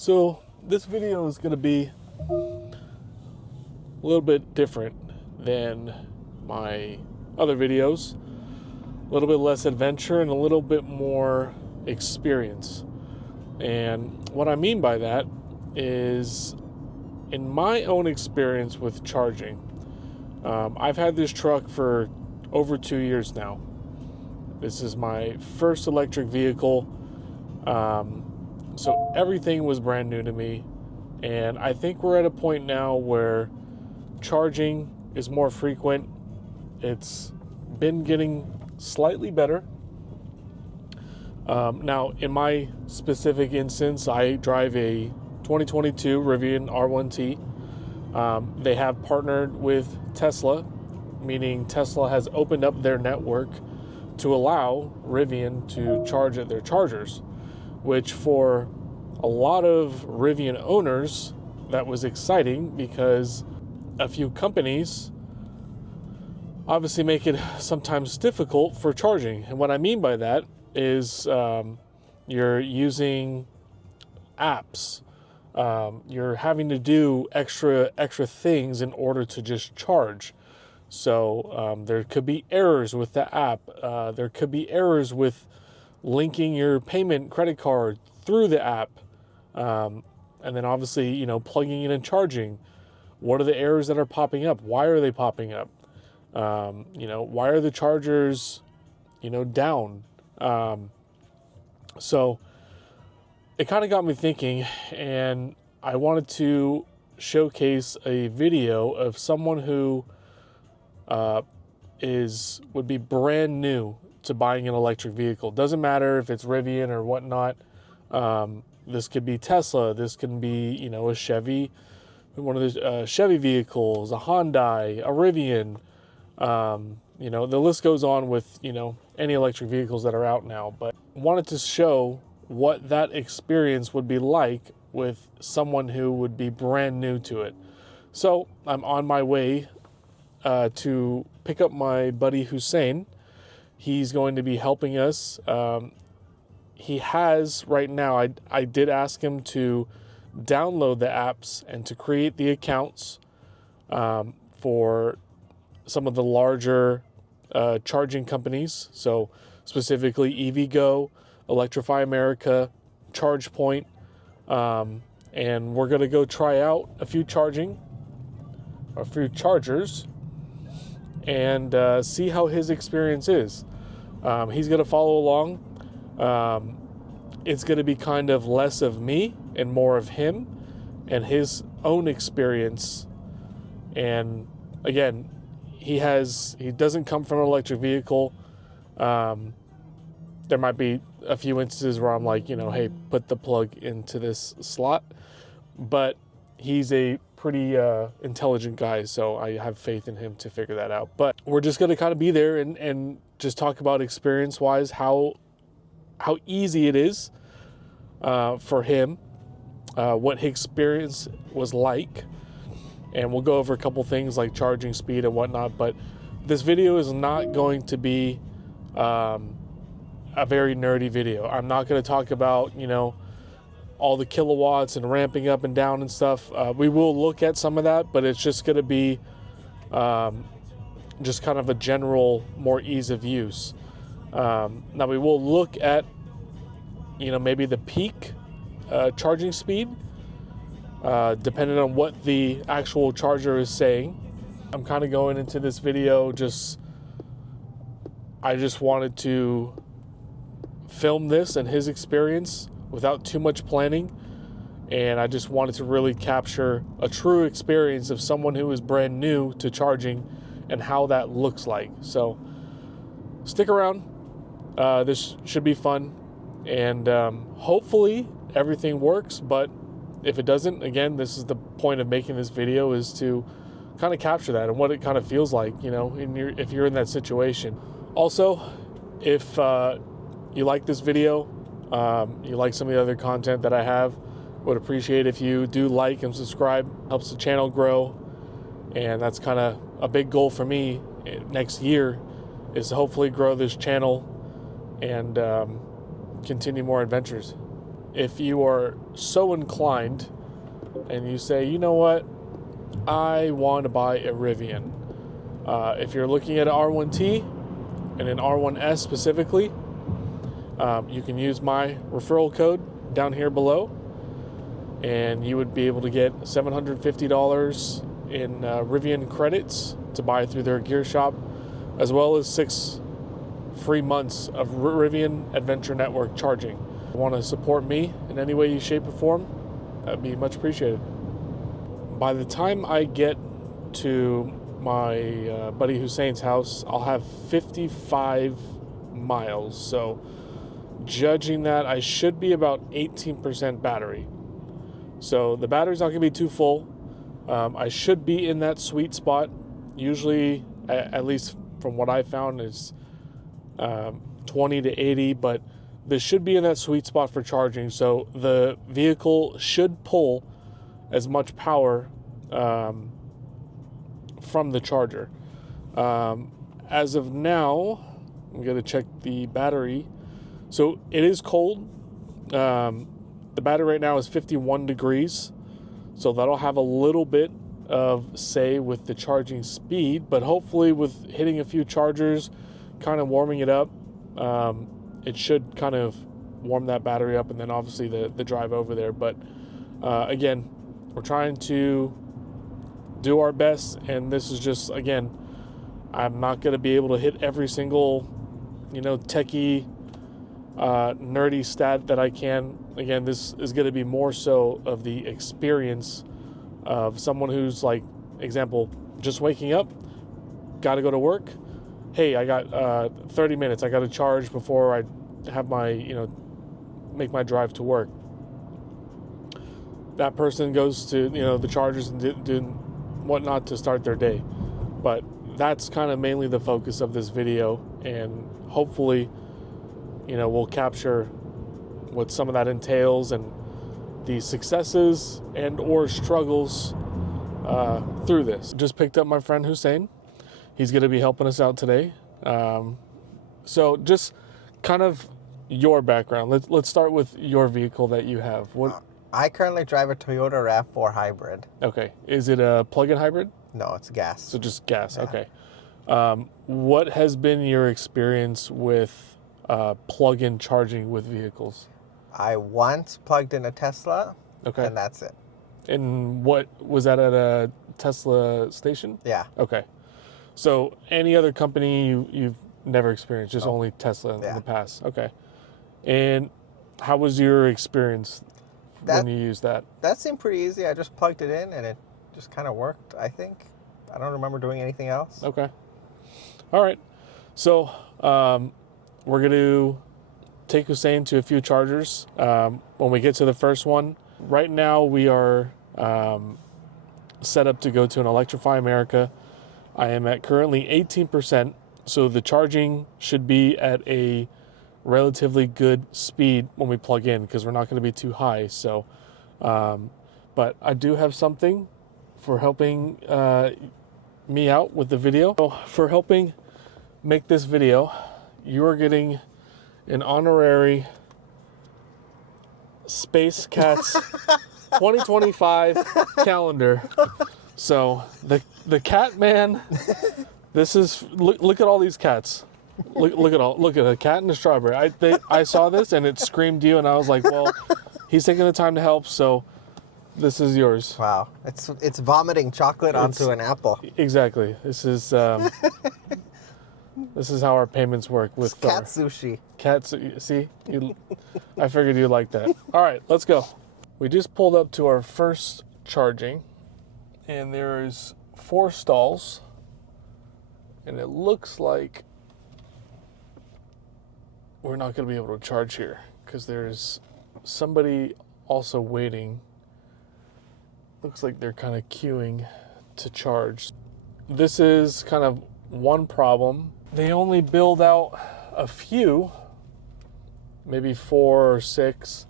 So this video is going to be a little bit different than my other videos. A little bit less adventure and a little bit more experience. And what I mean by that is, in my own experience with charging, I've had this truck for over 2 years now. This is my first electric vehicle. So everything was brand new to me. And I think we're at a point now where charging is more frequent. It's been getting slightly better. Now, in my specific instance, I drive a 2022 Rivian R1T. They have partnered with Tesla, meaning Tesla has opened up their network to allow Rivian to charge at their chargers, which for a lot of Rivian owners, that was exciting because a few companies obviously make it sometimes difficult for charging. And what I mean by that is you're using apps. You're having to do extra things in order to just charge. So there could be errors with the app. There could be errors with linking your payment credit card through the app. And then obviously, plugging in and charging. What are the errors that are popping up? Why are they popping up? Why are the chargers, down? So it kind of got me thinking, and I wanted to showcase a video of someone who would be brand new to buying an electric vehicle. Doesn't matter if it's Rivian or whatnot. This could be Tesla. This can be, a Chevy, one of the Chevy vehicles, a Hyundai, a Rivian. The list goes on with, any electric vehicles that are out now. But wanted to show what that experience would be like with someone who would be brand new to it. So I'm on my way to pick up my buddy Husain. He's going to be helping us. He has right now, I did ask him to download the apps and to create the accounts for some of the larger charging companies. So specifically EVgo, Electrify America, ChargePoint. And we're going to go try out a few chargers and see how his experience is. He's going to follow along. It's going to be kind of less of me and more of him and his own experience. And again, he doesn't come from an electric vehicle. There might be a few instances where I'm like, hey, put the plug into this slot. But he's a pretty intelligent guy, so I have faith in him to figure that out. But we're just going to kind of be there and just talk about experience-wise, how easy it is for him, what his experience was like. And we'll go over a couple things like charging speed and whatnot. But this video is not going to be a very nerdy video. I'm not going to talk about, all the kilowatts and ramping up and down and stuff. We will look at some of that, but it's just going to be just kind of a general, more ease of use. Now we will look at, maybe the peak charging speed, depending on what the actual charger is saying. I'm kind of going into this video I just wanted to film this and his experience without too much planning. And I just wanted to really capture a true experience of someone who is brand new to charging and how that looks like. So stick around. This should be fun. And hopefully everything works. But if it doesn't, again, this is the point of making this video, is to kind of capture that and what it kind of feels like, if you're in that situation. Also, if you like this video, you like some of the other content that I have, would appreciate if you do like and subscribe. Helps the channel grow, and that's kind of a big goal for me next year, is to hopefully grow this channel and continue more adventures. if you are so inclined and you say, you know what, I want to buy a Rivian. If you're looking at an R1T and an R1S specifically, you can use my referral code down here below, and you would be able to get $750 in Rivian credits to buy through their gear shop, as well as 6 free months of Rivian Adventure Network charging. If you want to support me in any way, shape, or form, that'd be much appreciated. By the time I get to my buddy Husain's house, I'll have 55 miles. So judging that, I should be about 18% battery. So the battery's not going to be too full. I should be in that sweet spot. Usually, at least from what I found, is 20 to 80, but this should be in that sweet spot for charging. So the vehicle should pull as much power from the charger. As of now, I'm going to check the battery. So it is cold. The battery right now is 51 degrees. So that'll have a little bit of say with the charging speed, but hopefully with hitting a few chargers, kind of warming it up, it should kind of warm that battery up, and then obviously the drive over there. But again, we're trying to do our best, and this is just, again, I'm not going to be able to hit every single, techie, nerdy stat that I can. Again, this is going to be more so of the experience of someone who's, like, example, just waking up, got to go to work. Hey, I got 30 minutes. I got to charge before I have my, make my drive to work. That person goes to, the chargers and do whatnot to start their day. But that's kind of mainly the focus of this video, and hopefully, we'll capture what some of that entails and the successes and or struggles through this. Just picked up my friend Husain. He's going to be helping us out today. So just kind of your background. Let's start with your vehicle that you have. What? I currently drive a Toyota RAV4 hybrid. Okay. Is it a plug-in hybrid? No, it's gas. So just gas. Yeah. Okay. What has been your experience with plug-in charging with vehicles? I once plugged in a Tesla. Okay. And that's it. And what was that, at a Tesla station? Yeah. Okay. So any other company you've never experienced, just only Tesla in the past. Okay. And how was your experience when you used that? That seemed pretty easy. I just plugged it in and it just kind of worked, I think. I don't remember doing anything else. Okay. All right. So we're going to take Husain to a few chargers. When we get to the first one, right now we are set up to go to an Electrify America. I am at currently 18%, so the charging should be at a relatively good speed when we plug in, because we're not going to be too high. So, but I do have something for helping me out with the video. So for helping make this video, you are getting an honorary Space Cats 2025 calendar. So the cat man, this is, look at all these cats. Look at a cat and a strawberry. I saw this and it screamed you, and I was like, well, he's taking the time to help, so this is yours. Wow, it's vomiting chocolate onto an apple. Exactly. This is this is how our payments work with cat sushi. Cats. See, I figured you'd like that. All right, let's go. We just pulled up to our first charging, and there's 4 stalls, and it looks like we're not going to be able to charge here because there's somebody also waiting. Looks like they're kind of queuing to charge. This is kind of one problem. They only build out a few, maybe 4 or 6.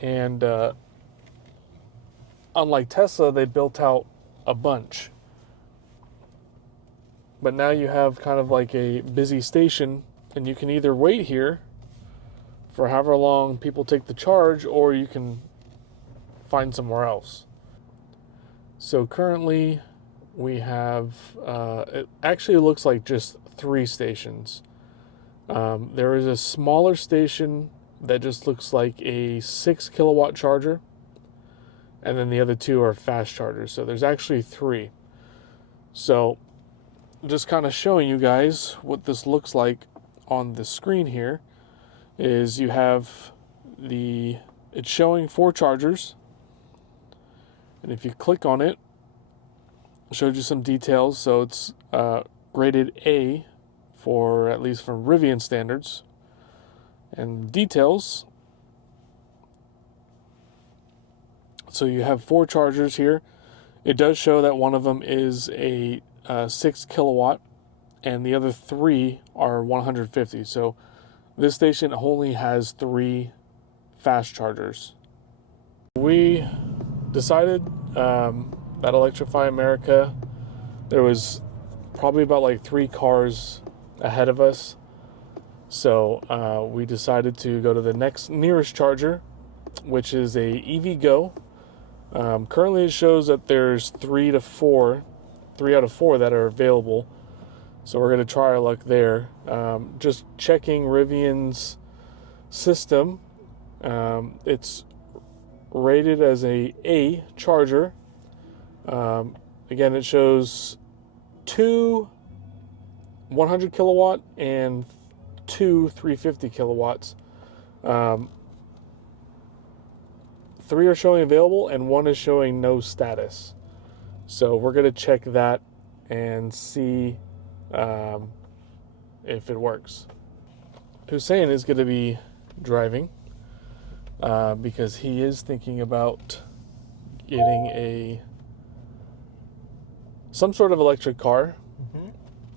And unlike Tesla, they built out a bunch. But now you have kind of like a busy station, and you can either wait here for however long people take the charge, or you can find somewhere else. So currently we have, it actually looks like just 3 stations. There is a smaller station that just looks like a 6 kilowatt charger, and then the other 2 are fast chargers. So there's actually 3. So just kind of showing you guys what this looks like on the screen here is you have it's showing 4 chargers, and if you click on it, it shows you some details. So it's rated A for, at least from Rivian standards, and details. So you have 4 chargers here. It does show that one of them is a 6 kilowatt and the other 3 are 150. So this station only has 3 fast chargers. We decided that Electrify America, there was probably about like 3 cars ahead of us. So we decided to go to the next nearest charger, which is a EVgo. Currently it shows that there's 3 out of 4 that are available. So we're going to try our luck there. Just checking Rivian's system. It's rated as A charger. Again, it shows 2 100 kilowatt and 2 350 kilowatts. 3 are showing available and 1 is showing no status. So we're going to check that and see if it works. Husain is going to be driving because he is thinking about getting some sort of electric car.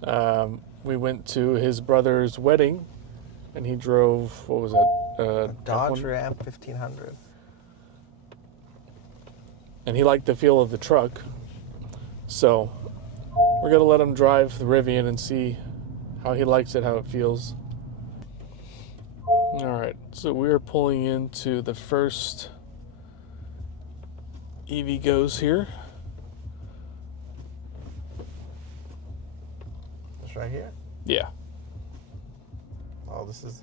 Mm-hmm. We went to his brother's wedding and he drove, what was that? A Dodge Ram 1500. And he liked the feel of the truck. So we're going to let him drive the Rivian and see how he likes it, how it feels. All right, so we're pulling into the first EVgo's here. This right here? Yeah. Oh, this is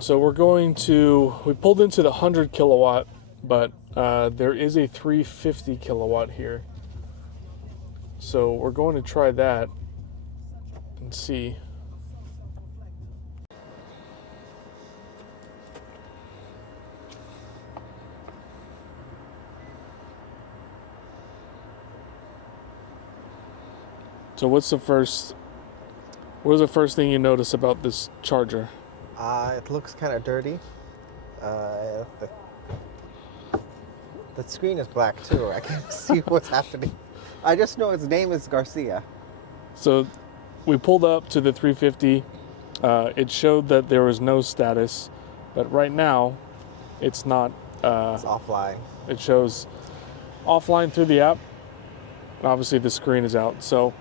So we pulled into the 100 kilowatt, but there is a 350 kilowatt here. So we're going to try that and see. So what was the first thing you notice about this charger? it looks kind of dirty. The screen is black too. I can't see what's happening. I just know its name is Garcia. So we pulled up to the 350. It showed that there was no status, but right now it's not. It's offline. It shows offline through the app. Obviously the screen is out. So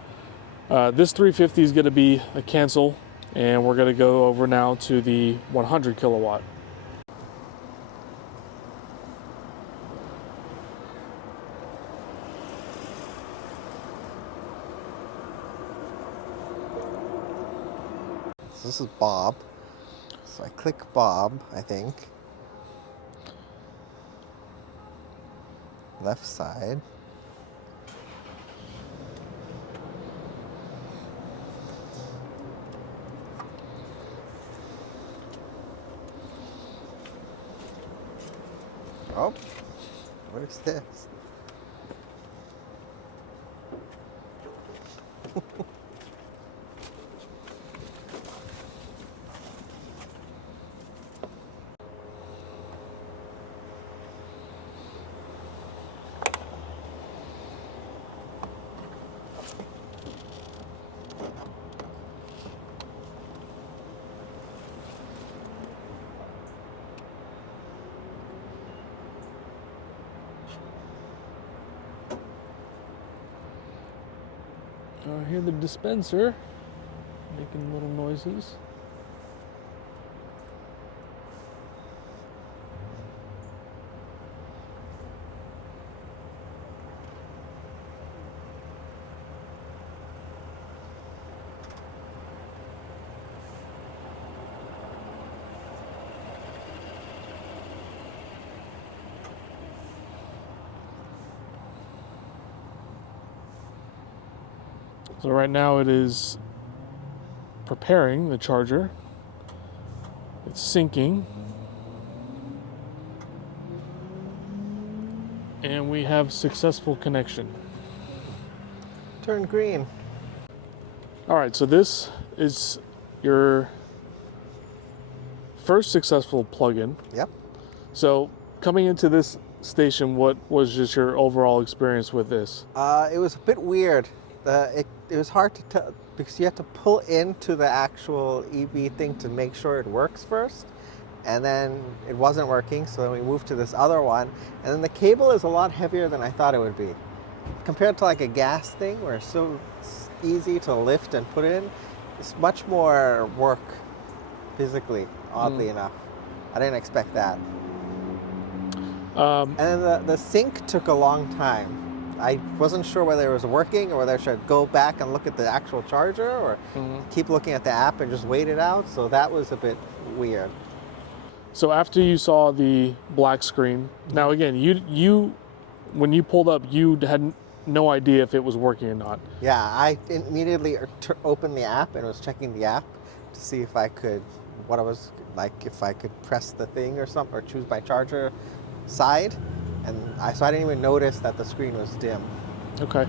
this 350 is going to be a cancel, and we're going to go over now to the 100 kilowatt. So this is Bob. So I click Bob, I think. Left side. Oh, where's this? I hear the dispenser making little noises. So right now it is preparing the charger. It's syncing. And we have successful connection. Turn green. All right, so this is your first successful plug-in. Yep. So coming into this station, what was just your overall experience with this? It was a bit weird. It was hard to tell because you have to pull into the actual EV thing to make sure it works first. And then it wasn't working, so then we moved to this other one. And then the cable is a lot heavier than I thought it would be. Compared to like a gas thing where it's so easy to lift and put in, it's much more work physically, oddly enough. I didn't expect that. And then the sync took a long time. I wasn't sure whether it was working or whether I should go back and look at the actual charger or keep looking at the app and just wait it out. So that was a bit weird. So after you saw the black screen, now again, you when you pulled up, you had no idea if it was working or not. Yeah, I immediately opened the app and was checking the app to see if I could, what I was like, if I could press the thing or something or choose my charger side. And so I didn't even notice that the screen was dim. Okay.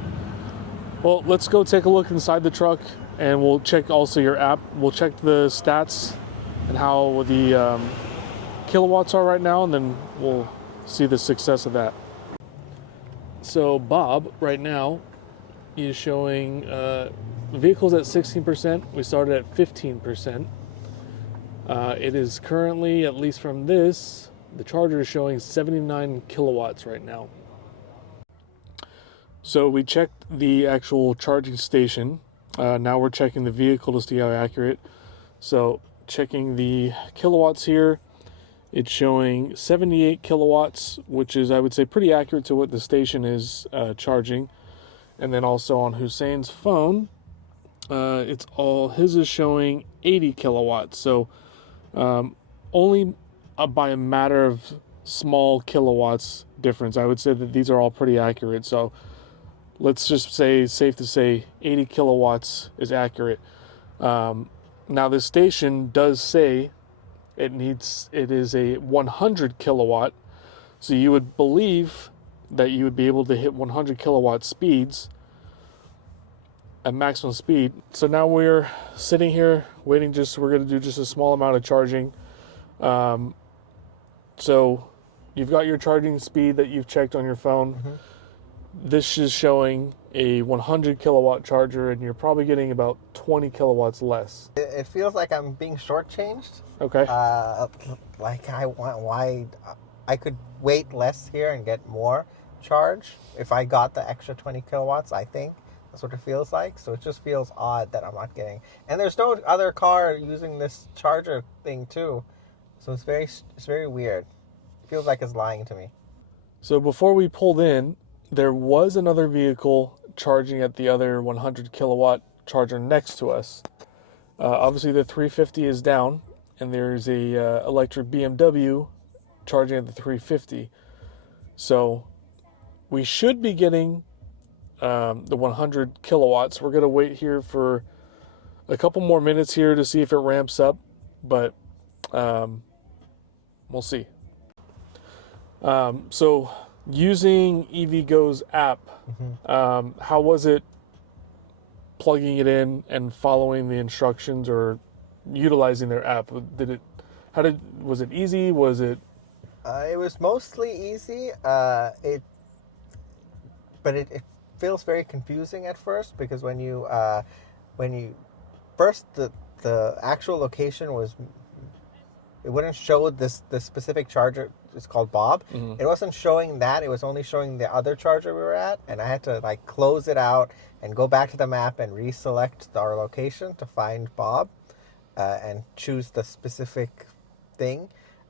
Well, let's go take a look inside the truck and we'll check also your app. We'll check the stats and how the kilowatts are right now, and then we'll see the success of that. So Bob right now is showing vehicles at 16%. We started at 15%. It is currently, at least from this, the charger is showing 79 kilowatts right now. So we checked the actual charging station. Now we're checking the vehicle to see how accurate. So checking the kilowatts here, it's showing 78 kilowatts, which is, I would say, pretty accurate to what the station is charging. And then also on Husain's phone, his is showing 80 kilowatts. So only by a matter of small kilowatts difference. I would say that these are all pretty accurate. So let's just say, safe to say, 80 kilowatts is accurate. Now the station does say it is a 100 kilowatt. So you would believe that you would be able to hit 100 kilowatt speeds at maximum speed. So now we're sitting here waiting, we're going to do just a small amount of charging. So you've got your charging speed that you've checked on your phone. This is showing a 100 kilowatt charger, and you're probably getting about 20 kilowatts less. It feels like I'm being shortchanged. Okay. Like I could wait less here and get more charge if I got the extra 20 kilowatts, I think. That's what it feels like. So it just feels odd that I'm not getting. And there's no other car using this charger thing too. So it's very weird. It feels like it's lying to me. So before we pulled in, there was another vehicle charging at the other 100 kilowatt charger next to us. Obviously the 350 is down, and there's a electric BMW charging at the 350. So we should be getting the 100 kilowatts. We're going to wait here for a couple more minutes here to see if it ramps up, but we'll see. So using EVgo's app, how was it plugging it in and following the instructions or utilizing their app? Was it easy? Was it? It was mostly easy. But it feels very confusing at first because when you the actual location was it wouldn't show this specific charger. It's called Bob. Mhm. It wasn't showing that. It was only showing the other charger we were at, and I had to like close it out and go back to the map and reselect our location to find Bob, and choose the specific thing.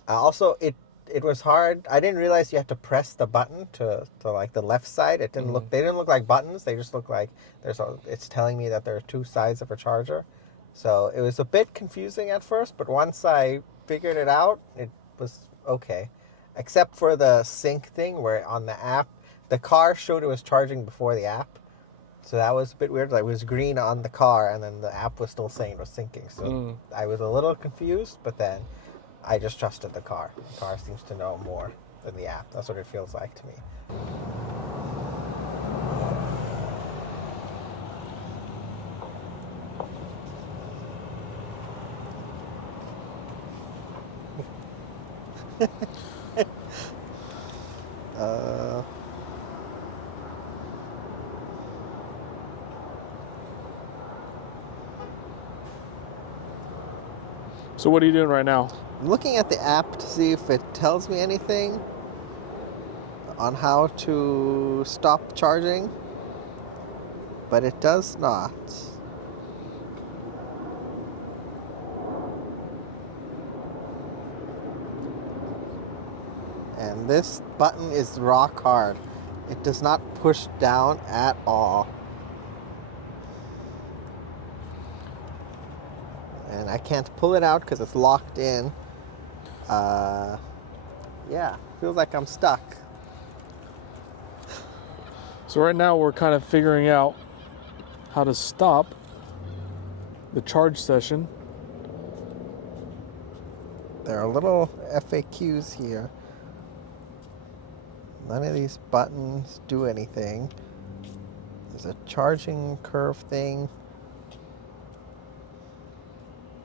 Also, it was hard. I didn't realize you had to press the button to like the left side. It didn't look. They didn't look like buttons. They just looked like it's telling me that there are two sides of a charger. So it was a bit confusing at first, but once I figured it out, it was okay. Except for the sync thing, where on the app, the car showed it was charging before the app. So that was a bit weird. Like, it was green on the car, and then the app was still saying it was syncing. So I was a little confused, but then I just trusted the car. The car seems to know more than the app. That's what it feels like to me. So what are you doing right now? I'm looking at the app to see if it tells me anything on how to stop charging, but it does not. And this button is rock hard. It does not push down at all. And I can't pull it out because it's locked in. Yeah, feels like I'm stuck. So right now we're kind of figuring out how to stop the charge session. There are little FAQs here. None of these buttons do anything. There's a charging curve thing.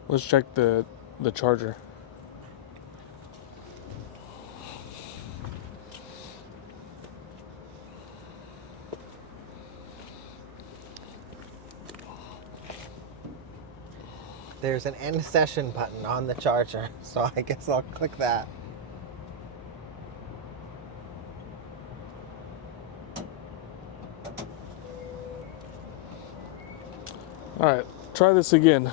Let's check the charger. There's an end session button on the charger, so I guess I'll click that. All right, try this again.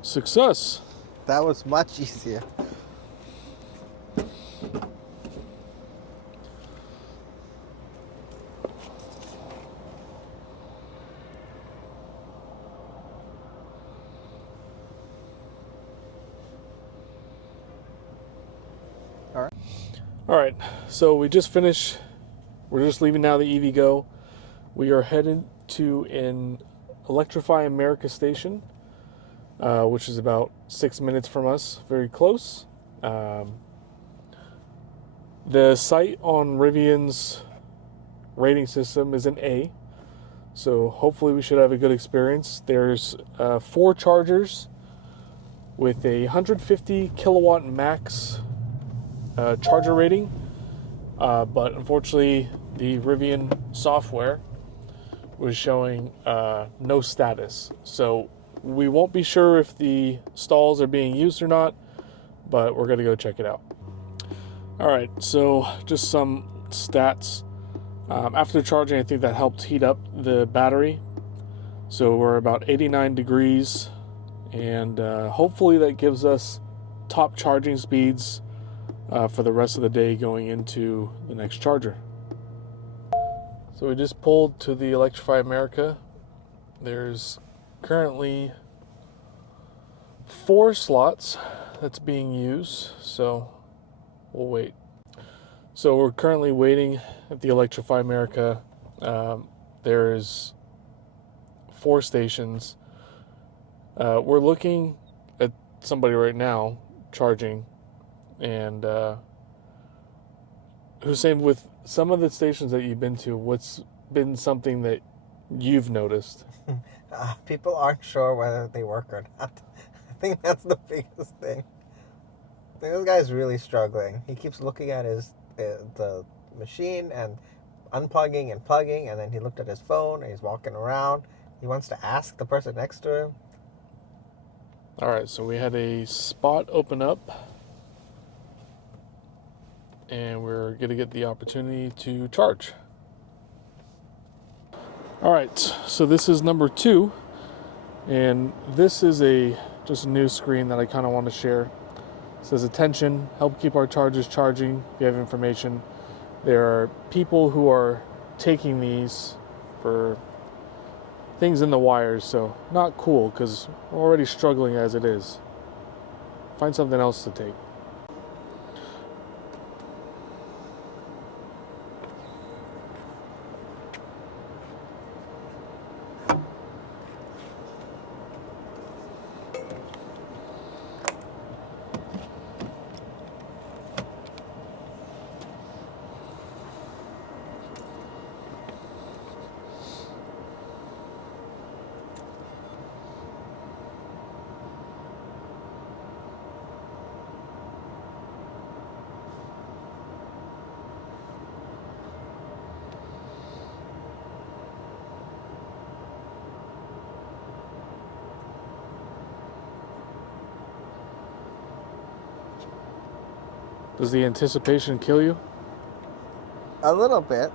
Success. That was much easier. All right, so we just finished. We're just leaving now the EVgo. We are headed to an Electrify America station, which is about 6 minutes from us, very close. The site on Rivian's rating system is an A, so hopefully we should have a good experience. There's 4 chargers with a 150 kilowatt max charger rating, but unfortunately the Rivian software was showing no status, so we won't be sure if the stalls are being used or not, but we're gonna go check it out. All right, so just some stats. After charging, I think that helped heat up the battery, so we're about 89 degrees, and hopefully that gives us top charging speeds for the rest of the day going into the next charger. So we just pulled to the Electrify America. There's currently 4 slots that's being used, so we'll wait. So we're currently waiting at the Electrify America. There's 4 stations. We're looking at somebody right now charging, and Husain, with some of the stations that you've been to, what's been something that you've noticed? People aren't sure whether they work or not. I think that's the biggest thing. I think this guy's really struggling. He keeps looking at the machine, and unplugging and plugging, and then he looked at his phone and he's walking around. He wants to ask the person next to him. All right, so we had a spot open up, and we're going to get the opportunity to charge. All right, so this is number 2, and this is just a new screen that I kind of want to share. It says, attention, help keep our chargers charging. If you have information, there are people who are taking these for things in the wires, so not cool because we're already struggling as it is. Find something else to take. Does the anticipation kill you? A little bit.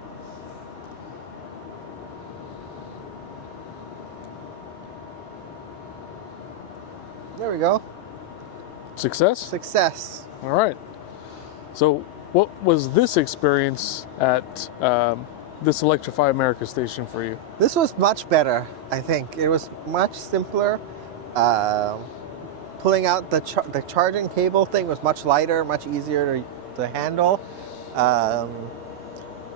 There we go. Success? Success. All right. So what was this experience at this Electrify America station for you? This was much better, I think. It was much simpler. Pulling out the charging cable thing was much lighter, much easier to handle. The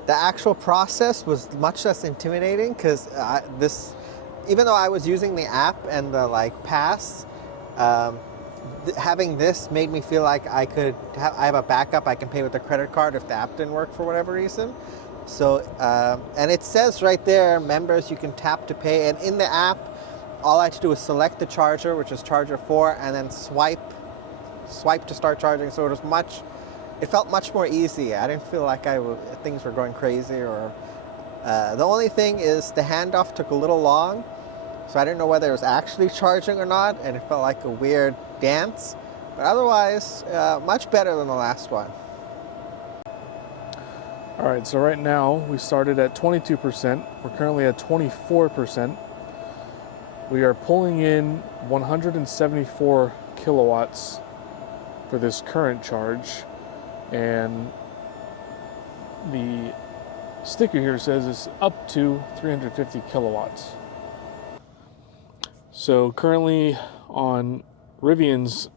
actual process was much less intimidating because even though I was using the app and the pass, having this made me feel like I have a backup. I can pay with a credit card if the app didn't work for whatever reason. So, and it says right there, members, you can tap to pay. And in the app, all I had to do was select the charger, which is charger 4, and then swipe to start charging. So it felt much more easy. I didn't feel like things were going crazy. Or the only thing is the handoff took a little long, so I didn't know whether it was actually charging or not, and it felt like a weird dance. But otherwise, much better than the last one. All right, so right now we started at 22%. We're currently at 24%. We are pulling in 174 kilowatts for this current charge, and the sticker here says it's up to 350 kilowatts. So currently on Rivian's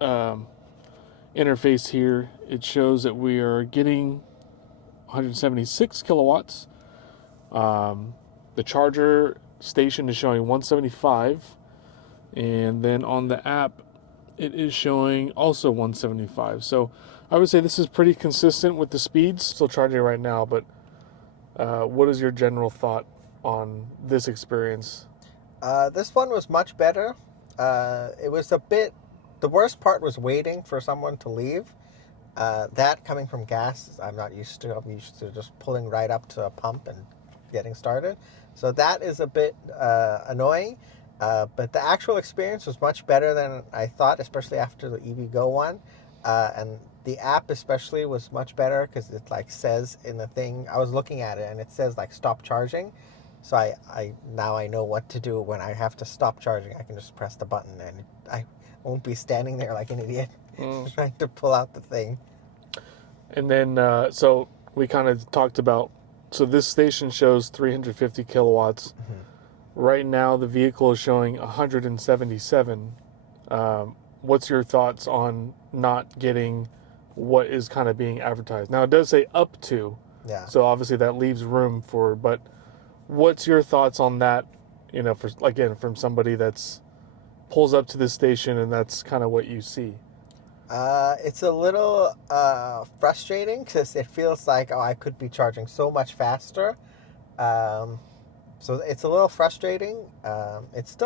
interface here, it shows that we are getting 176 kilowatts. The charger station is showing 175, and then on the app it is showing also 175. So I would say this is pretty consistent with the speeds. Still charging right now, but what is your general thought on this experience? This one was much better. It was the worst part was waiting for someone to leave. That coming from gas, I'm not used to. I'm used to just pulling right up to a pump and getting started. So that is a bit annoying. But the actual experience was much better than I thought, especially after the EVgo one. And the app especially was much better because it says in the thing, I was looking at it and it says stop charging. So now I know what to do when I have to stop charging. I can just press the button and I won't be standing there like an idiot trying to pull out the thing. And then, so we kind of talked about, so this station shows 350 kilowatts. Mm-hmm. Right now, the vehicle is showing 177. What's your thoughts on not getting what is kind of being advertised? Now, it does say up to. Yeah. So obviously that leaves room for, but what's your thoughts on that, from somebody that's pulls up to this station and that's kind of what you see? It's a little frustrating because it feels like, I could be charging so much faster. So it's a little frustrating. It's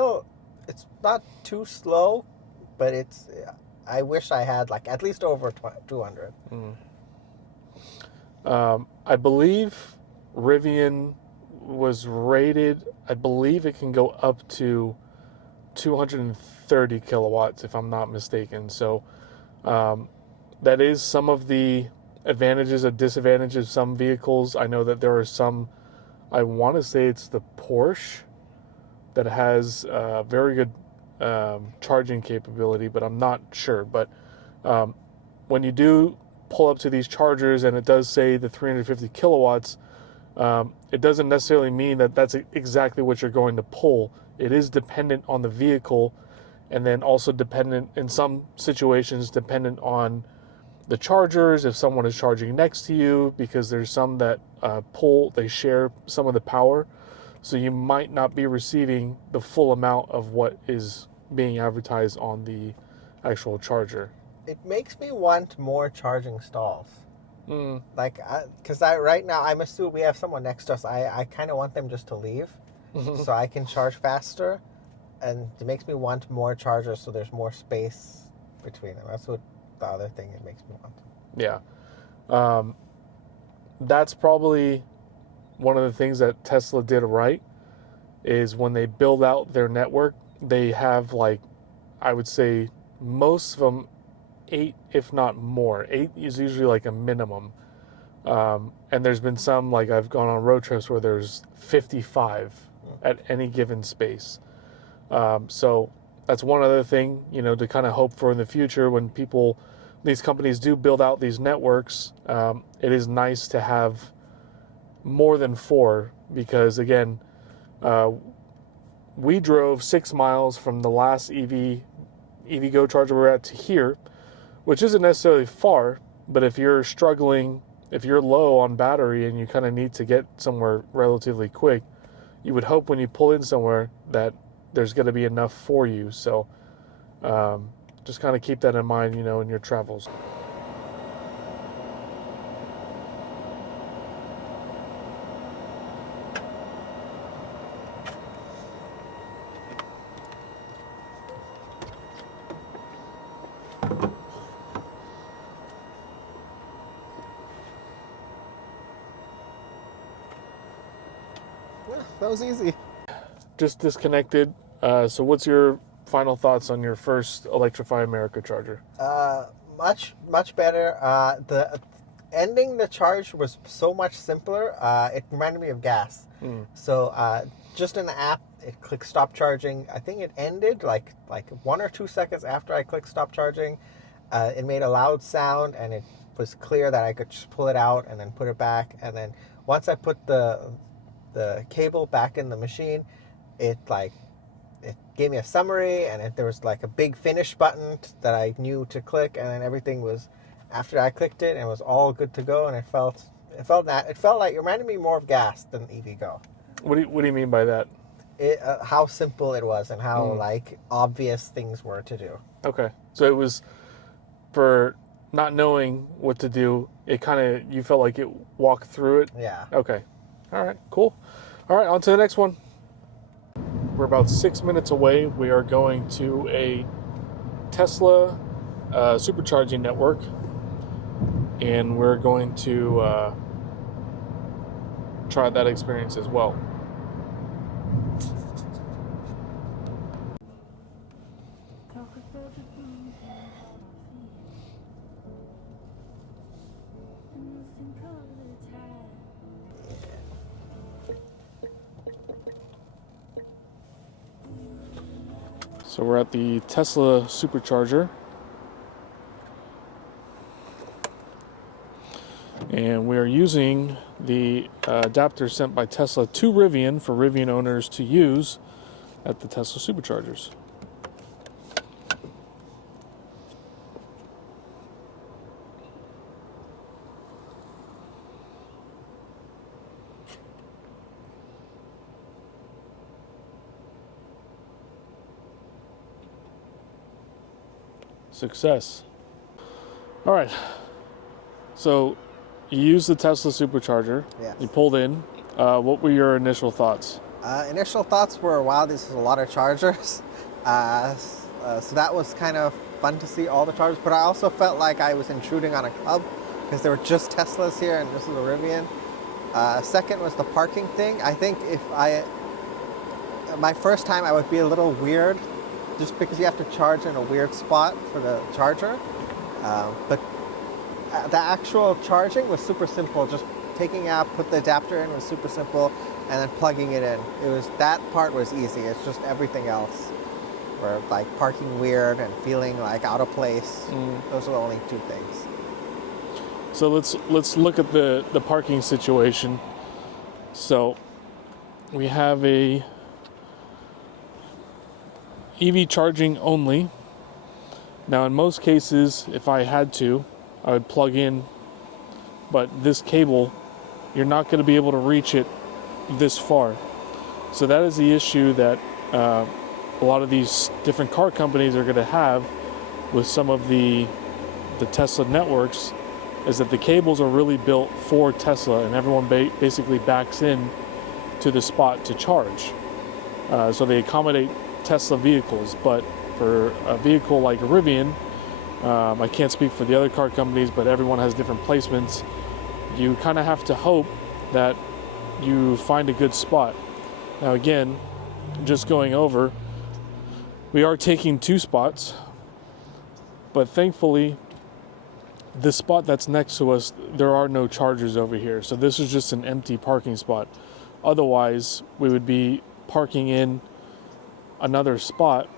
not too slow, but I wish I had at least over 200. I believe Rivian was rated, I believe it can go up to 230 kilowatts, if I'm not mistaken. So that is some of the advantages and disadvantages of some vehicles. I know that there are some, I want to say it's the Porsche that has very good charging capability, but I'm not sure. But when you do pull up to these chargers and it does say the 350 kilowatts, it doesn't necessarily mean that that's exactly what you're going to pull. It is dependent on the vehicle, and then also dependent in some situations, dependent on the chargers, if someone is charging next to you, because there's some that they share some of the power. So you might not be receiving the full amount of what is being advertised on the actual charger. It makes me want more charging stalls. Like, because right now, I'm assuming we have someone next to us. I kind of want them just to leave so I can charge faster. And it makes me want more chargers so there's more space between them. That's what the other thing it makes me want. Yeah. That's probably one of the things that Tesla did right, is when they build out their network, they have, like, I would say most of them 8, if not more. 8 is usually like a minimum. And there's been some, like I've gone on road trips where there's 55 at any given space. So that's one other thing, to kind of hope for in the future when these companies do build out these networks. It is nice to have more than 4, because again, we drove 6 miles from the last EVgo charger we're at to here, which isn't necessarily far, but if you're struggling, if you're low on battery and you kind of need to get somewhere relatively quick, you would hope when you pull in somewhere that there's going to be enough for you. So just kind of keep that in mind, in your travels. That was easy. Just disconnected. So what's your final thoughts on your first Electrify America charger? Much better. The ending the charge was so much simpler. It reminded me of gas. So just in the app, it clicked stop charging. I think it ended like 1 or 2 seconds after I clicked stop charging. It made a loud sound, and it was clear that I could just pull it out and then put it back. And then once I put the cable back in the machine, it gave me a summary, and there was like a big finish button that I knew to click, and then everything was, after I clicked it, and it was all good to go. And it felt like it reminded me more of gas than EVgo. What do you mean by that? How simple it was, and how like obvious things were to do. Okay, so it was, for not knowing what to do, you felt like it walked through it. Yeah. Okay. All right, cool. All right, on to the next one. We're about 6 minutes away. We are going to a Tesla supercharging network, and we're going to try that experience as well. So we're at the Tesla Supercharger, and we are using the adapter sent by Tesla to Rivian for Rivian owners to use at the Tesla Superchargers. Success. All right. So you used the Tesla Supercharger. Yes. You pulled in. What were your initial thoughts? Initial thoughts were, wow, this is a lot of chargers. So that was kind of fun to see all the chargers, but I also felt like I was intruding on a club because there were just Teslas here and this is a Rivian. Second was the parking thing. I think my first time I would be a little weird just because you have to charge in a weird spot for the charger. But the actual charging was super simple. Just taking out, put the adapter in was super simple, and then plugging it in. That part was easy. It's just everything else where like parking weird and feeling like out of place. Those are the only two things. So let's look at the parking situation. So we have a EV charging only. Now in most cases, if I had to, I would plug in, but this cable, you're not going to be able to reach it this far. So that is the issue that a lot of these different car companies are going to have with some of the Tesla networks, is that the cables are really built for Tesla, and everyone basically backs in to the spot to charge. So they accommodate Tesla vehicles, but for a vehicle like a Rivian, I can't speak for the other car companies, but everyone has different placements. You kind of have to hope that you find a good spot. Now again, just going over, we are taking 2 spots, but thankfully the spot that's next to us, there are no chargers over here. So this is just an empty parking spot. Otherwise, we would be parking in another spot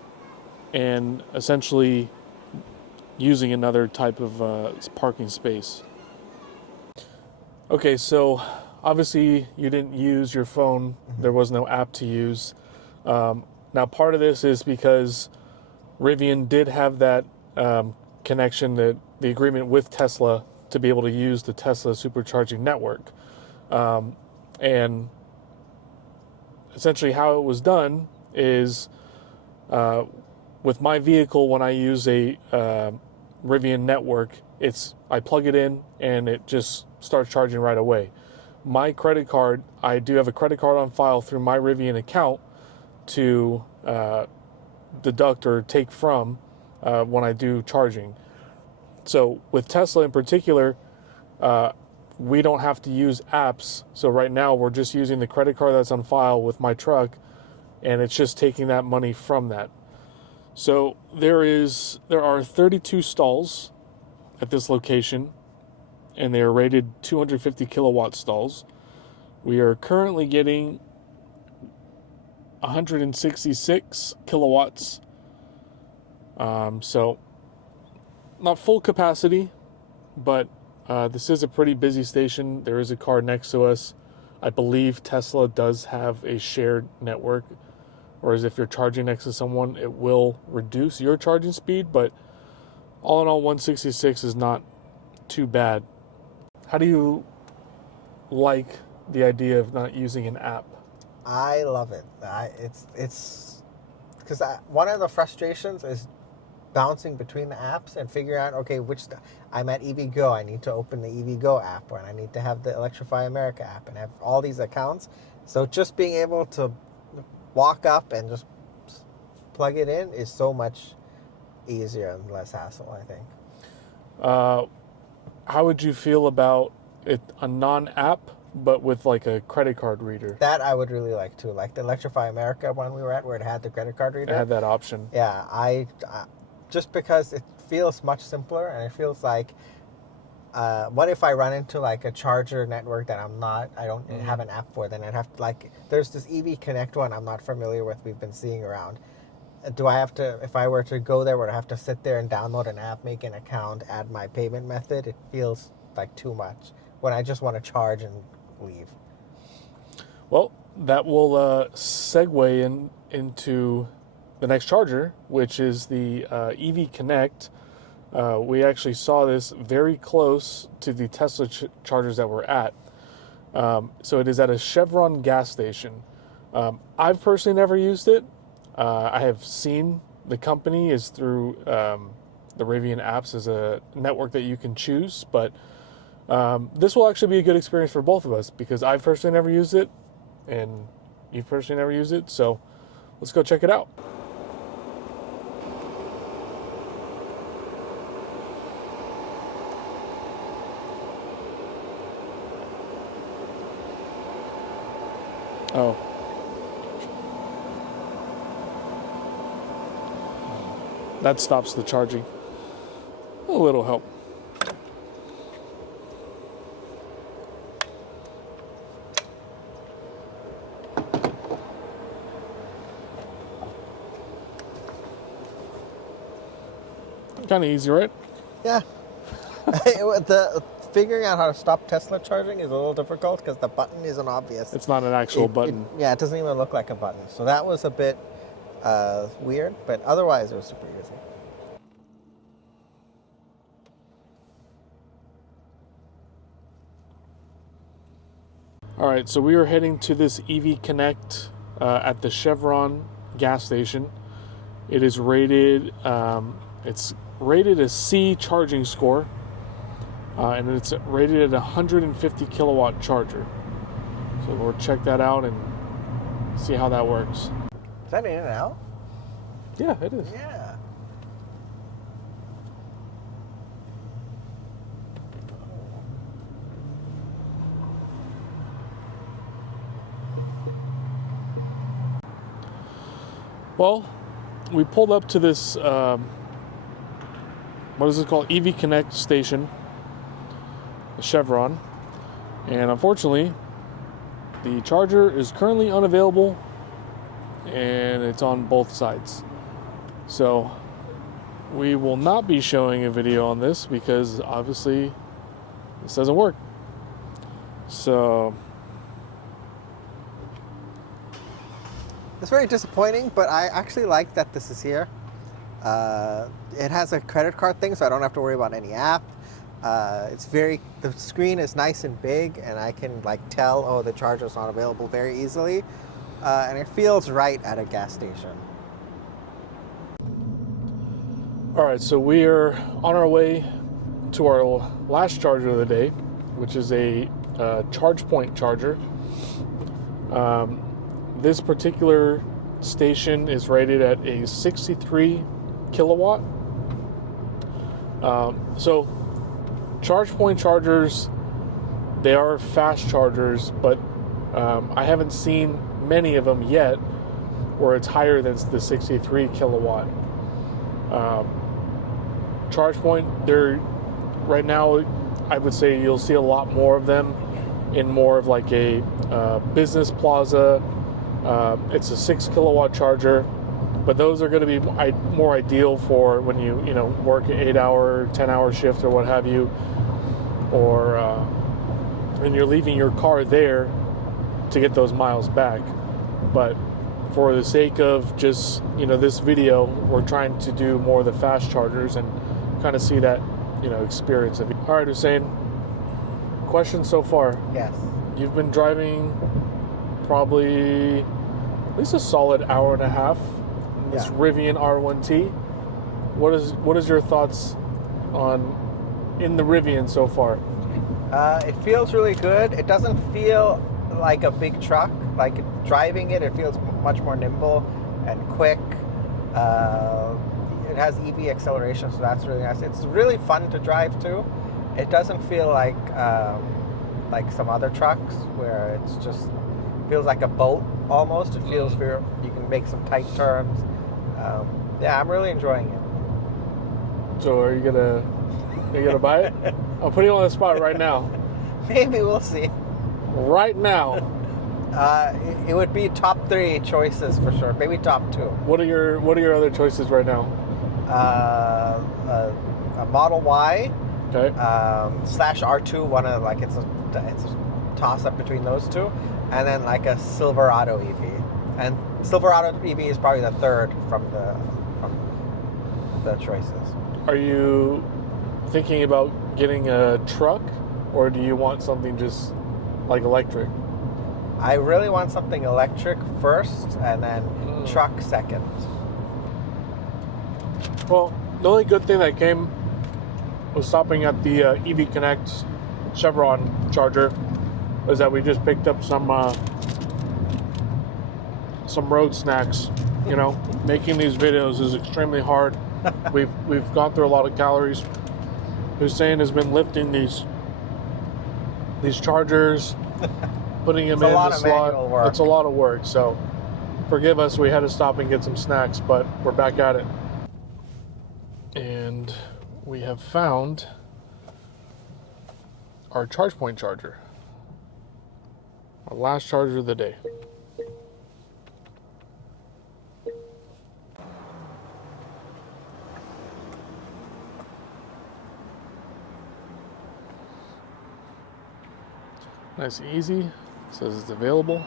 and essentially using another type of parking space. Okay, so obviously you didn't use your phone. There was no app to use. Now part of this is because Rivian did have that connection, the agreement with Tesla to be able to use the Tesla supercharging network. And essentially how it was done is with my vehicle, when I use a Rivian network, I plug it in and it just starts charging right away. My credit card, I do have a credit card on file through my Rivian account to deduct or take from when I do charging. So with Tesla in particular, we don't have to use apps. So right now we're just using the credit card that's on file with my truck, and it's just taking that money from that. So there are 32 stalls at this location, and they are rated 250 kilowatt stalls. We are currently getting 166 kilowatts. So not full capacity, but this is a pretty busy station. There is a car next to us. I believe Tesla does have a shared network, whereas if you're charging next to someone, it will reduce your charging speed, but all in all, 166 is not too bad. How do you like the idea of not using an app? I love it. It's because one of the frustrations is bouncing between the apps and figuring out, okay, I'm at EVgo, I need to open the EVgo app, or I need to have the Electrify America app, and have all these accounts. So just being able to walk up and just plug it in is so much easier and less hassle, I think. How would you feel about it, a non-app, but with like a credit card reader? That I would really like too, like the Electrify America one we were at, where it had the credit card reader. It had that option. Yeah, I just because it feels much simpler, and it feels like, what if I run into like a charger network that I don't have an app for? Then I'd have to, like, there's this EV Connect one I'm not familiar with, we've been seeing around. Do I have to, if I were to go there, would I have to sit there and download an app, make an account, add my payment method? It feels like too much when I just want to charge and leave. Well, that will segue into the next charger, which is the EV Connect. We actually saw this very close to the Tesla chargers that we're at. So it is at a Chevron gas station. I've personally never used it. I have seen the company is through the Rivian apps as a network that you can choose, but this will actually be a good experience for both of us because I've personally never used it and you've personally never used it. So let's go check it out. Oh. That stops the charging. A little help. Kind of easy, right? Yeah. The figuring out how to stop Tesla charging is a little difficult because the button isn't obvious. It's not an actual button. Yeah, it doesn't even look like a button. So that was a bit weird, but otherwise it was super easy. All right, so we are heading to this EV Connect at the Chevron gas station. It is rated, it's rated a C charging score, and it's rated at 150 kilowatt charger. So we'll check that out and see how that works. Is that in and out? Yeah, it is. Yeah. Well, we pulled up to this, what is it called? EV Connect station, Chevron. And unfortunately, the charger is currently unavailable and it's on both sides. So we will not be showing a video on this because obviously this doesn't work. So it's very disappointing, but I actually like that this is here. It has a credit card thing, so I don't have to worry about any app. The screen is nice and big, and I can like tell, oh, the charger's not available very easily. And it feels right at a gas station. all right, so we are on our way to our last charger of the day, which is a ChargePoint charger. This particular station is rated at a 63 kilowatt. So ChargePoint chargers, they are fast chargers, but I haven't seen many of them yet where it's higher than the 63 kilowatt. ChargePoint, they're right now, I would say you'll see a lot more of them in more of like a business plaza. It's a 6 kilowatt charger, but those are going to be more ideal for when you work an 8-hour, 10-hour shift or what have you, or when you're leaving your car there to get those miles back. But for the sake of just this video, we're trying to do more of the fast chargers and kind of see that experience of it. All right, Husain, question so far. Yes. You've been driving probably at least a solid hour and a half in this Rivian R1T. What is your thoughts in the Rivian so far? It feels really good. It doesn't feel like a big truck. Like driving it feels much more nimble and quick. It has EV acceleration, so that's really nice. It's really fun to drive too. It doesn't feel like some other trucks where it's just feels like a boat almost. It feels you can make some tight turns. I'm really enjoying it. So are you gonna buy it? I'll put you on the spot right now. Maybe we'll see. Right now. It would be top 3 choices for sure. Maybe top 2. What are your other choices right now? A Model Y. Okay. Slash R2. It's a toss up between those two, and then like a Silverado EV. And Silverado EV is probably the third from the choices. Are you thinking about getting a truck, or do you want something just like electric? I really want something electric first, and then truck second. Well, the only good thing that came was stopping at the EV Connect Chevron charger was that we just picked up some road snacks. Making these videos is extremely hard. We've gone through a lot of calories. Husain has been lifting these chargers putting them It's a in lot the of manual slot. work. It's a lot of work. So forgive us. We had to stop and get some snacks, but we're back at it. And we have found our charge point charger. Our last charger of the day. Nice and easy. It says it's available.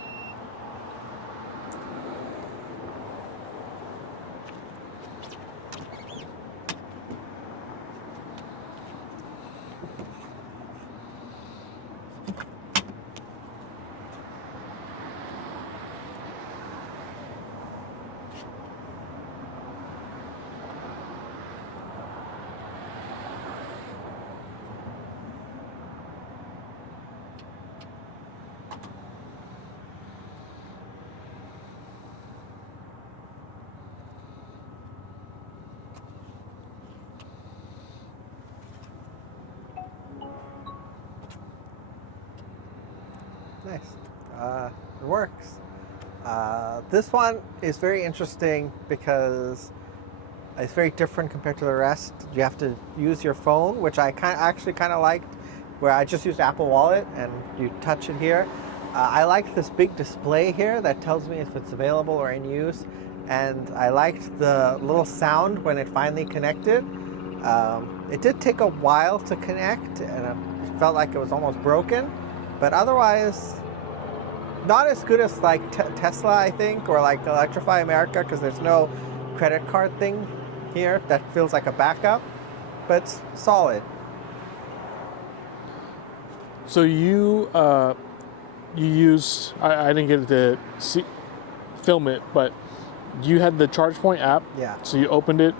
Nice. It works. This one is very interesting because it's very different compared to the rest. You have to use your phone, which I actually kind of liked, where I just used Apple Wallet and you touch it here. I like this big display here that tells me if it's available or in use, and I liked the little sound when it finally connected. It did take a while to connect, and it felt like it was almost broken, but otherwise not as good as like Tesla, I think, or like Electrify America, because there's no credit card thing here that feels like a backup, but it's solid. So you used, I didn't get to film it, but you had the ChargePoint app. Yeah. So you opened it,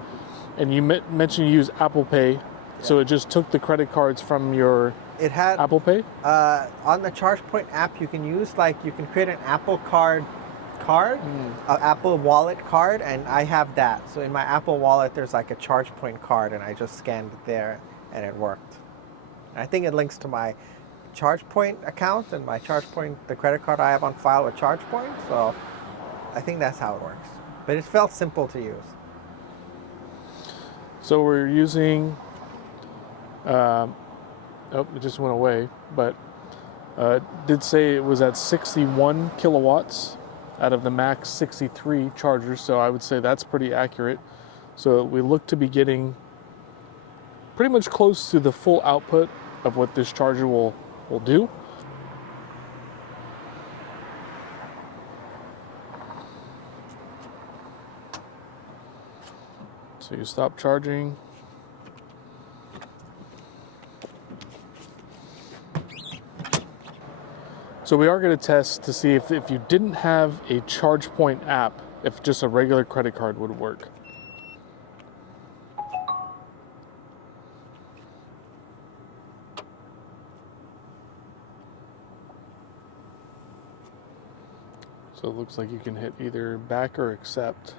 and you mentioned you use Apple Pay. Yeah. So it just took the credit cards from your Apple Pay? On the ChargePoint app, you can use, you can create an Apple card, Apple Wallet card, and I have that. So in my Apple Wallet, there's like a ChargePoint card, and I just scanned it there, and it worked. And I think it links to my ChargePoint account and my ChargePoint, the credit card I have on file with ChargePoint. So I think that's how it works. But it felt simple to use. So we're using, oh, it just went away, but did say it was at 61 kilowatts out of the max 63 chargers, so I would say that's pretty accurate. So we look to be getting pretty much close to the full output of what this charger will do. So you stop charging. So we are going to test to see if you didn't have a ChargePoint app, if just a regular credit card would work. So it looks like you can hit either back or accept.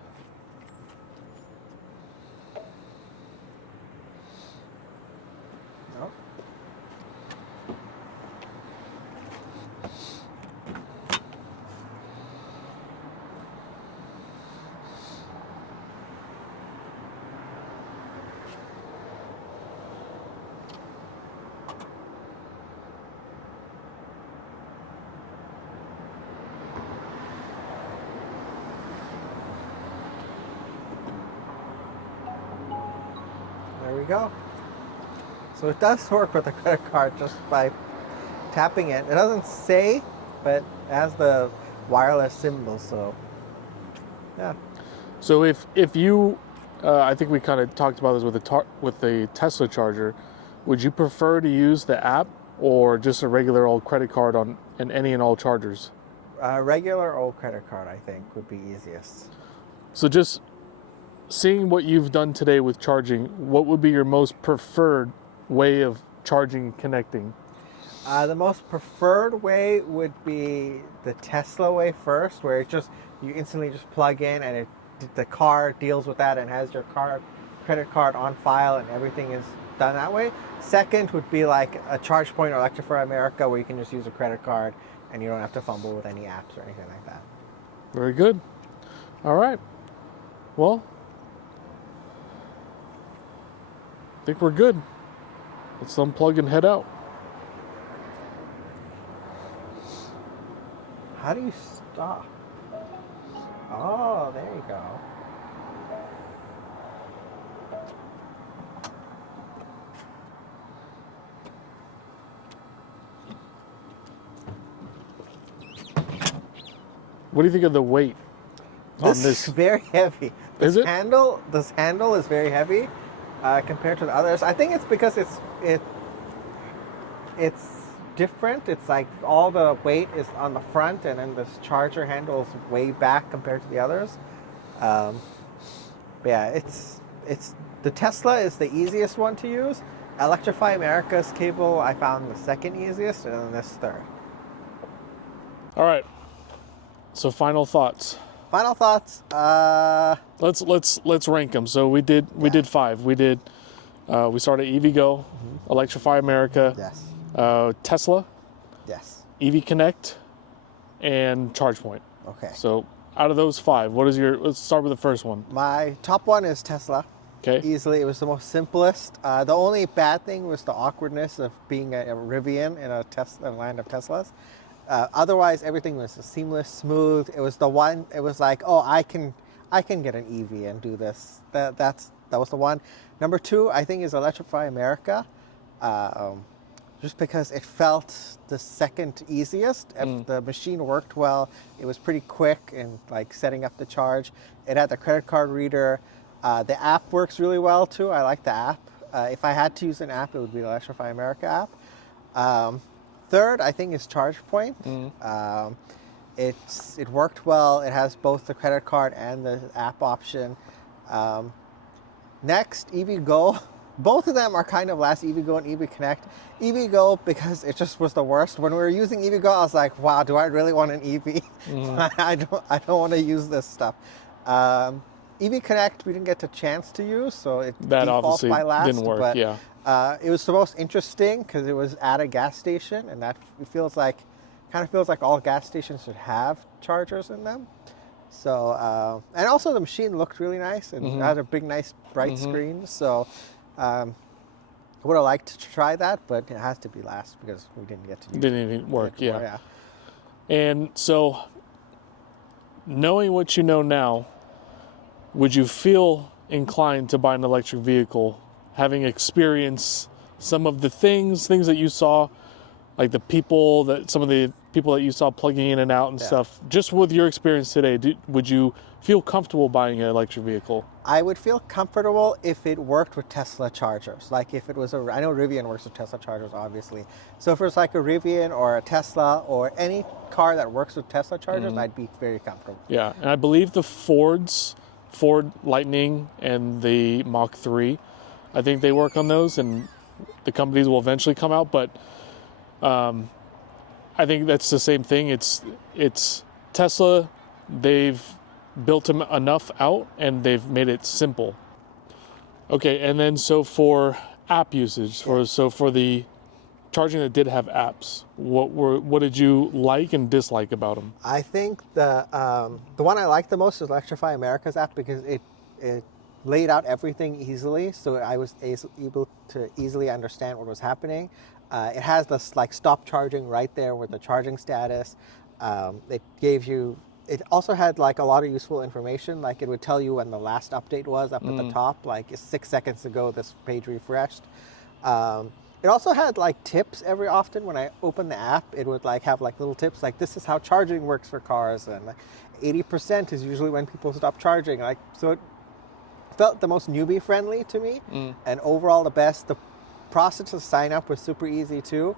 There we go. So it does work with a credit card just by tapping it. It doesn't say, but it has the wireless symbol, so yeah. So if you, I think we kind of talked about this with the Tesla charger, would you prefer to use the app or just a regular old credit card on any and all chargers? Regular old credit card, I think, would be easiest. So just seeing what you've done today with charging, what would be your most preferred way of charging and connecting? The most preferred way would be the Tesla way first, where you instantly just plug in and the car deals with that and has your credit card on file and everything is done that way. Second would be like a ChargePoint or Electrify America, where you can just use a credit card and you don't have to fumble with any apps or anything like that. Very good. All right. Well, I think we're good. Let's unplug and head out. How do you stop? Oh, there you go. What do you think of the weight on This is very heavy. Is it? This handle is very heavy compared to the others. I think it's because it's different. It's like all the weight is on the front, and then this charger handle is way back compared to the others. But yeah, it's the Tesla is the easiest one to use. Electrify America's cable I found the second easiest, and then this third. All right. So final thoughts. Final thoughts. Let's rank them. So we did 5. We started EVgo, Electrify America, Yes. Tesla, Yes. EV Connect, and ChargePoint. Okay. So out of those 5, what is let's start with the first one. My top one is Tesla. Okay. Easily, it was the most simplest. The only bad thing was the awkwardness of being a Rivian in a land of Teslas. Otherwise, everything was seamless, smooth. It was the one. It was like, oh, I can get an EV and do this. That was the one. Number 2, I think, is Electrify America, just because it felt the second easiest. If the machine worked well, it was pretty quick in like setting up the charge. It had the credit card reader. The app works really well too. I like the app. If I had to use an app, it would be the Electrify America app. Third, I think, is ChargePoint. It worked well. It has both the credit card and the app option. Next, EVgo. Both of them are kind of last, EVgo and EV Connect. EVgo, because it just was the worst. When we were using EVgo, I was like, wow, do I really want an EV? I don't want to use this stuff. EV Connect, we didn't get a chance to use, so it defaults by last. Didn't work, but, yeah. It was the most interesting because it was at a gas station, and that kind of feels like all gas stations should have chargers in them. So, and also the machine looked really nice and it had a big, nice, bright screen. So, I would have liked to try that, but it has to be last because we didn't get to use it. Didn't even work, yeah. And so, knowing what you know now, would you feel inclined to buy an electric vehicle, having experienced some of the things that you saw, like some of the people that you saw plugging in and out and stuff, just with your experience today, would you feel comfortable buying an electric vehicle? I would feel comfortable if it worked with Tesla chargers. Like if it was I know Rivian works with Tesla chargers, obviously. So if it was like a Rivian or a Tesla or any car that works with Tesla chargers, I'd be very comfortable. Yeah, and I believe the Ford Lightning and the Mach 3, I think they work on those, and the companies will eventually come out, but I think that's the same thing. It's Tesla, they've built them enough out and they've made it simple. Okay, and then so for app usage, for the charging that did have apps, what did you like and dislike about them? I think the one I like the most is Electrify America's app because it laid out everything easily, so I was able to easily understand what was happening. It has this like stop charging right there with the charging status. It also had like a lot of useful information, like it would tell you when the last update was up at the top, like 6 seconds ago this page refreshed. It also had like tips every often. When I opened the app, it would like have like little tips, like this is how charging works for cars, and like 80% is usually when people stop charging. Like so, it felt the most newbie friendly to me, and overall the best. The process to sign up was super easy too,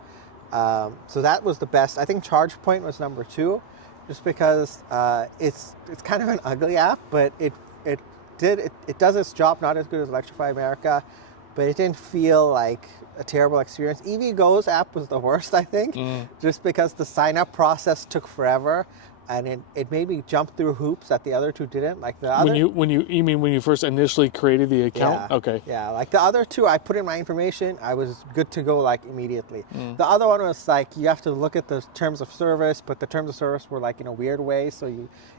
so that was the best. I think ChargePoint was number 2, just because it's kind of an ugly app, but it does its job. Not as good as Electrify America, but it didn't feel like a terrible experience. EVgo's app was the worst, I think, just because the sign up process took forever. and it made me jump through hoops that the other two didn't. Like the other, you mean when you first initially created the account? yeah, Okay. yeah. Like the other two, I put in my information, I was good to go like immediately. The other one was like you have to look at the terms of service, but the terms of service were like in a weird way, so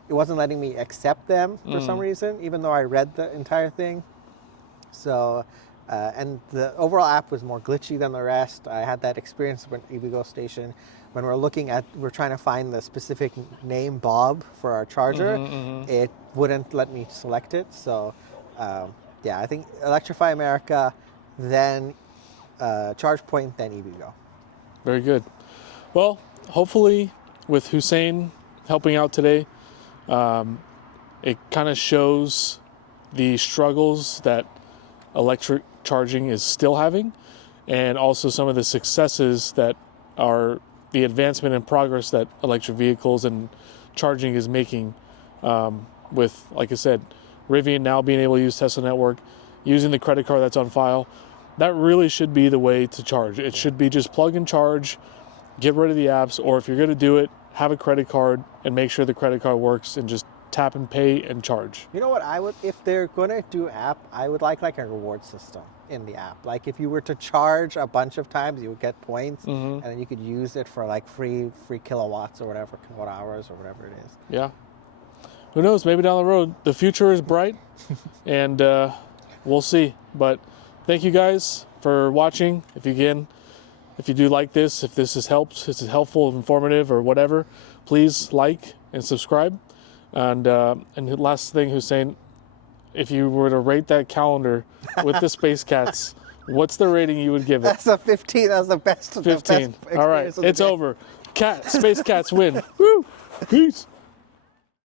it wasn't letting me accept them for some reason, even though I read the entire thing. So. And the overall app was more glitchy than the rest. I had that experience with EVgo station when we're trying to find the specific name Bob for our charger. It wouldn't let me select it. So, yeah, I think Electrify America, then ChargePoint, then EVgo. Very good. Well, hopefully with Husain helping out today, it kind of shows the struggles that electric charging is still having, and also some of the successes that are the advancement and progress that electric vehicles and charging is making, with, like I said, Rivian now being able to use Tesla Network, using the credit card that's on file. That really should be the way to charge. It should be just plug and charge, get rid of the apps, or if you're going to do it, have a credit card and make sure the credit card works and just tap and pay and charge. You know what I would, if they're going to do app, I would like a reward system in the app. Like if you were to charge a bunch of times, you would get points, and then you could use it for like free kilowatts or whatever, kilowatt hours or whatever it is. Yeah. Who knows? Maybe down the road. The future is bright, and we'll see. But thank you guys for watching. If you do like this, if this is helpful, informative, or whatever, please like and subscribe. And the last thing, Husain, if you were to rate that calendar with the Space Cats, what's the rating you would give it? That's a 15. That's the best. 15. All right, it's over. Space Cats win. Woo! Peace.